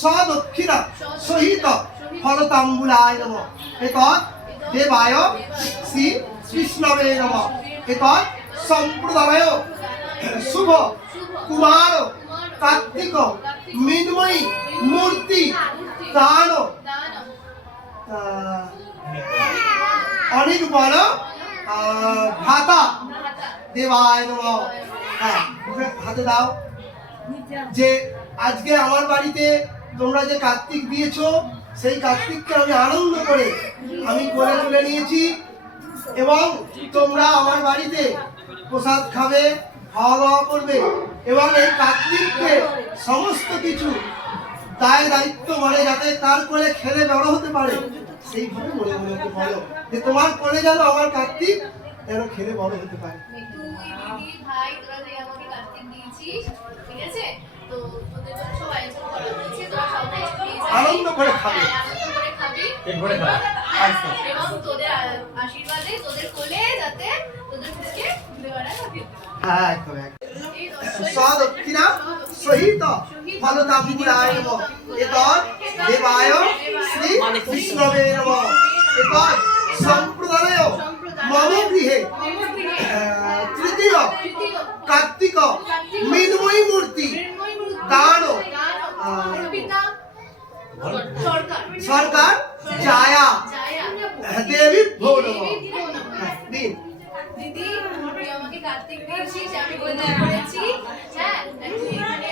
সদক্ষিণা সহিত ফলতাম্বুলায় নমঃ। এতৎ দেবায় শ্রী বিষ্ণবে নমঃ। এতৎ সম্প্রদায় শুভ কুমার কার্তিক মৃন্ময়ী মূর্তি দান অনির্বণ ভাতা দেবায় নমঃ। হ্যাঁ, হাতে দাও। যে আজকে আমার বাড়িতে তোমরা যে কার্তিক দিয়েছো, সেই কার্তিককে আমি আনন্দ করে আমি করে তুলে নিয়েছি এবং তোমরা আমার বাড়িতে প্রসাদ খাবে, খাওয়া দাওয়া করবে এবং এই কার্তিককে সমস্ত কিছু দায় দায়িত্ব মানে যাতে তার করে খেলে বড় হতে পারে সেইভাবে মনে মনে বলো যে তোমার করে যেন আমার কার্তিক যেন খেলে বড় হতে পারে। ভাই তোরা যে আমাকে কার্তিক দিয়েছিস, ঠিক আছে? তো তোদের জন্য সব আয়োজন করা হয়েছে, তোরা সবাই আনন্দ করে খাবে, আনন্দ করে খাবি এবং তোদের আশীর্বাদে তোদের কোলে যাতে তোদের মুখে দেওয়ারা থাকে। হ্যাঁ, একদম সদক্ষিণা সহিত ফলতাম্বুলায় নমঃ। এতৎ দেবায় শ্রী বিষ্ণবে নমঃ। এতৎ সম্প্রদায় মম গৃহে তৃতীয় কার্তিক মৃন্ময়ী মূর্তি দান সরকার জায়া দেবী ভো নমঃ। দিন দিদি তুই আমাকে কার্তিক দিয়েছিস, আমি বলে করেছি। হ্যাঁ, তুই এখানে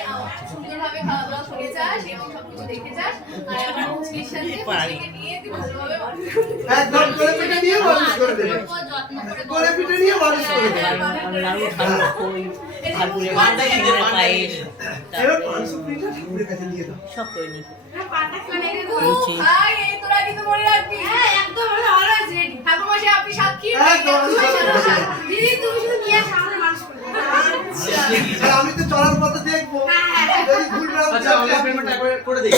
সুন্দরভাবে খাওয়া দাওয়া করে যাস এবং সবকিছু দেখে যাস আর আমার মুসলির সাথে মুসলিকে নিয়ে তুই ভালোভাবে মানুষ করবি। একদম করে পিঠে নিয়ে মানুষ করে দেবে, যত্ন করে করে পিঠে নিয়ে মানুষ করে দেবে। এবার 500 পিঠা ঠাকুরের কাছে দিয়ে দাও। সব করে নি ভাই এই তোরা কিন্তু মনে রাখবি। হ্যাঁ, একদম আমরা অলওয়েজ রেডি। ঠাকুরমশাই আপনি সাক্ষী। একদম দিদি তুমি শুধু নিয়ে আসো, আমরা মানুষ করে দেব। আচ্ছা, আমি তো চলার পথে দেখবো যদি ভুল না আচ্ছা, পেমেন্টটা করে দেই।